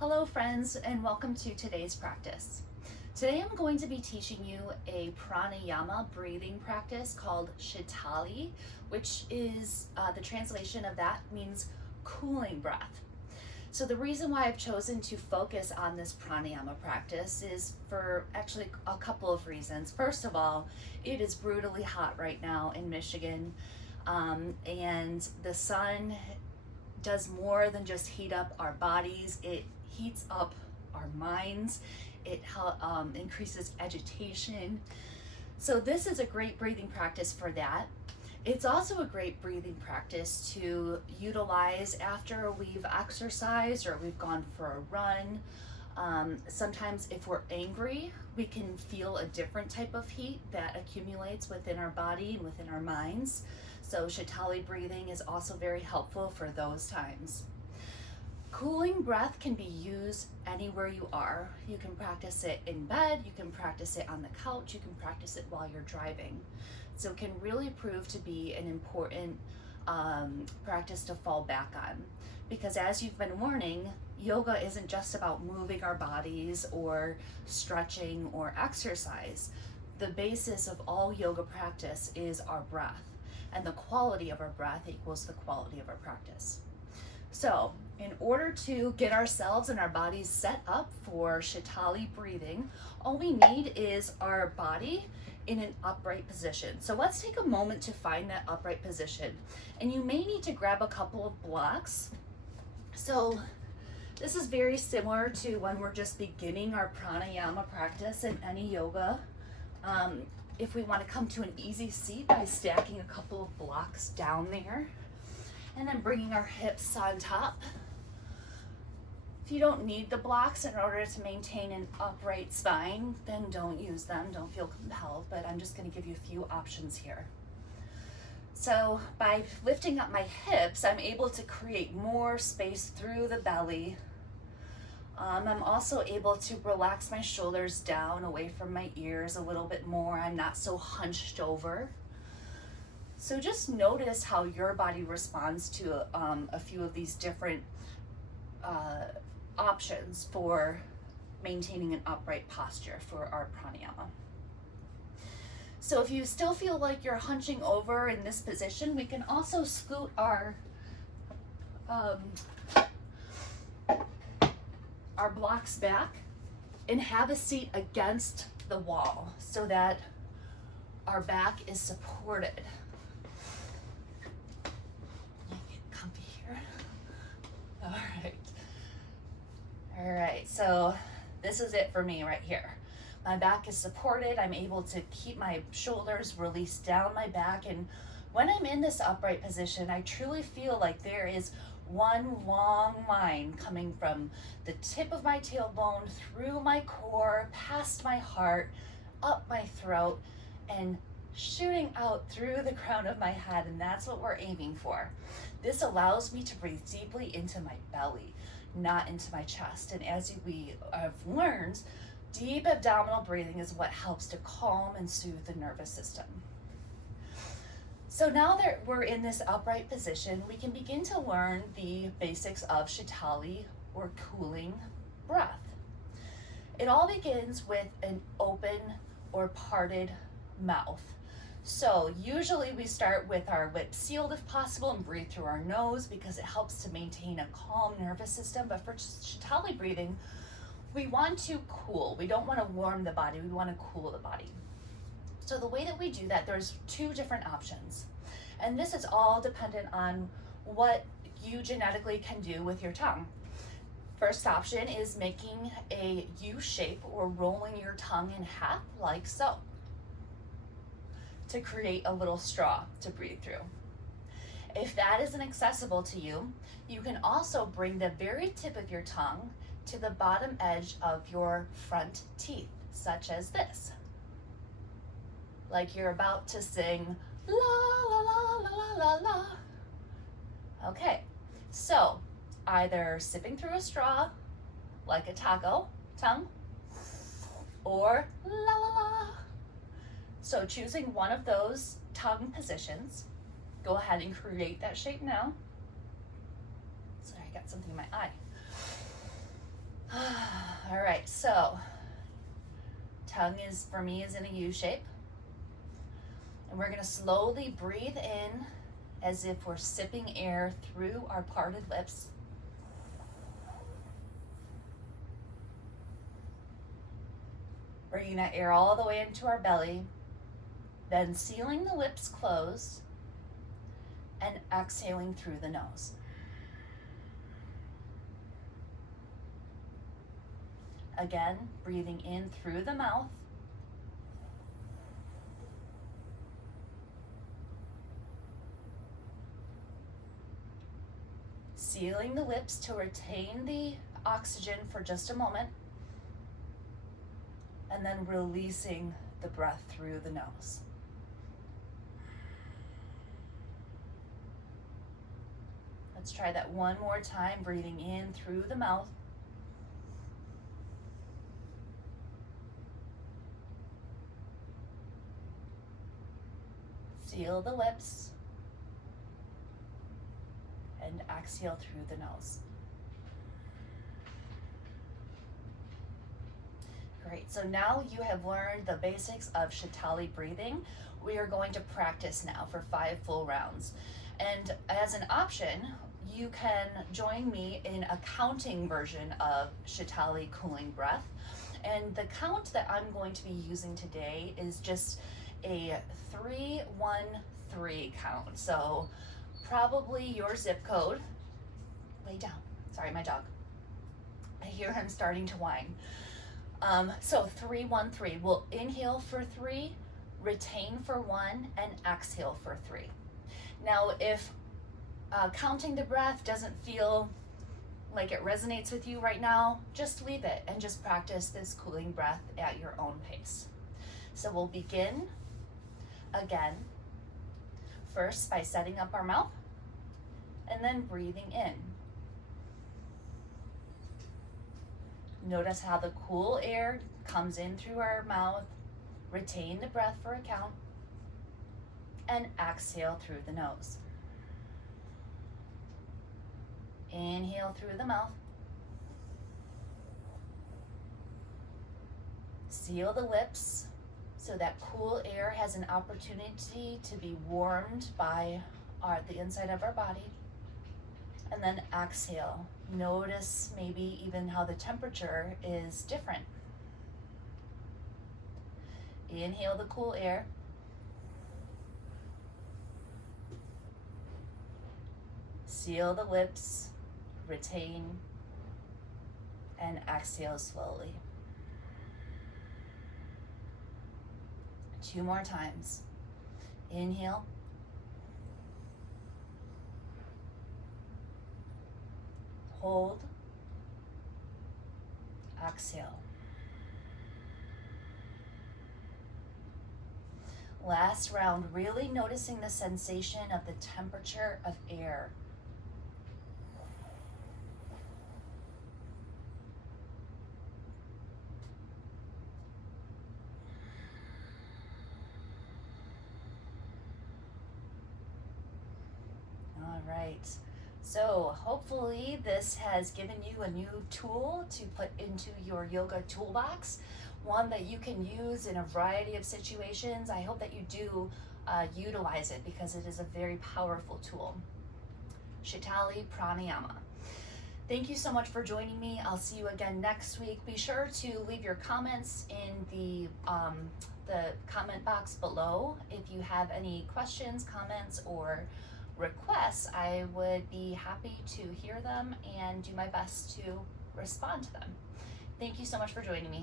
Hello friends, and welcome to today's practice. Today I'm going to be teaching you a pranayama breathing practice called Sitali, which is the translation of that means cooling breath. So the reason why I've chosen to focus on this pranayama practice is for actually a couple of reasons. First of all, it is brutally hot right now in Michigan, and the sun does more than just heat up our bodies. It heats up our minds. It increases agitation. So this is a great breathing practice for that. It's also a great breathing practice to utilize after we've exercised or we've gone for a run. Sometimes if we're angry, we can feel a different type of heat that accumulates within our body and within our minds. So Sitali breathing is also very helpful for those times. Cooling breath can be used anywhere you are. You can practice it in bed, you can practice it on the couch, you can practice it while you're driving. So it can really prove to be an important practice to fall back on. Because as you've been learning, yoga isn't just about moving our bodies or stretching or exercise. The basis of all yoga practice is our breath, and the quality of our breath equals the quality of our practice. So in order to get ourselves and our bodies set up for Sitali breathing, all we need is our body in an upright position. So let's take a moment to find that upright position. And you may need to grab a couple of blocks. So this is very similar to when we're just beginning our pranayama practice in any yoga. If we want to come to an easy seat by stacking a couple of blocks down there and then bringing our hips on top. If you don't need the blocks in order to maintain an upright spine, then don't use them, don't feel compelled, but I'm just going to give you a few options here. So by lifting up my hips, I'm able to create more space through the belly. I'm also able to relax my shoulders down away from my ears a little bit more. I'm not so hunched over. So just notice how your body responds to a few of these different options for maintaining an upright posture for our pranayama. So if you still feel like you're hunching over in this position, we can also scoot our blocks back and have a seat against the wall so that our back is supported. Get comfy here. All right, so this is it for me right here. My back is supported. I'm able to keep my shoulders released down my back, and when I'm in this upright position, I truly feel like there is one long line coming from the tip of my tailbone through my core, past my heart, up my throat, and shooting out through the crown of my head, and that's what we're aiming for. This allows me to breathe deeply into my belly, not into my chest. And as we have learned, deep abdominal breathing is what helps to calm and soothe the nervous system. So now that we're in this upright position, we can begin to learn the basics of Sitali, or cooling breath. It all begins with an open or parted mouth. So usually we start with our lips sealed if possible and breathe through our nose because it helps to maintain a calm nervous system. But for Sitali breathing, we want to cool. We don't want to warm the body, we want to cool the body. So the way that we do that, there's two different options. And this is all dependent on what you genetically can do with your tongue. First option is making a U shape or rolling your tongue in half like so, to create a little straw to breathe through. If that isn't accessible to you, you can also bring the very tip of your tongue to the bottom edge of your front teeth, such as this. Like you're about to sing la la la la la la la. Okay, so either sipping through a straw like a taco tongue, or la la la. So choosing one of those tongue positions, go ahead and create that shape now. Sorry, I got something in my eye. so tongue is, for me, is in a U shape. And we're gonna slowly breathe in as if we're sipping air through our parted lips. Bringing that air all the way into our belly, then sealing the lips closed and exhaling through the nose. Again, breathing in through the mouth. Sealing the lips to retain the oxygen for just a moment. And then releasing the breath through the nose. Let's try that one more time, breathing in through the mouth. Seal the lips. And exhale through the nose. Great, so now you have learned the basics of Sitali breathing. We are going to practice now for 5 full rounds. And as an option, you can join me in a counting version of Sitali cooling breath. And the count that I'm going to be using today is just a 3-1-3 count. So probably your zip code. Lay down. Sorry, my dog. I hear him starting to whine. So 3-1-3. We'll inhale for 3, retain for 1, and exhale for 3. Now, if counting the breath doesn't feel like it resonates with you right now, just leave it and just practice this cooling breath at your own pace. So we'll begin again, first by setting up our mouth and then breathing in. Notice how the cool air comes in through our mouth. Retain the breath for a count and exhale through the nose. Inhale through the mouth. Seal the lips so that cool air has an opportunity to be warmed by the inside of our body. And then exhale. Notice maybe even how the temperature is different. Inhale the cool air. Seal the lips, retain, and exhale slowly. 2 more times. Inhale. Hold. Exhale. Last round, really noticing the sensation of the temperature of air. All right. So hopefully this has given you a new tool to put into your yoga toolbox, one that you can use in a variety of situations. I hope that you do utilize it because it is a very powerful tool. Sitali Pranayama. Thank you so much for joining me. I'll see you again next week. Be sure to leave your comments in the comment box below. If you have any questions, comments, or requests, I would be happy to hear them and do my best to respond to them. Thank you so much for joining me.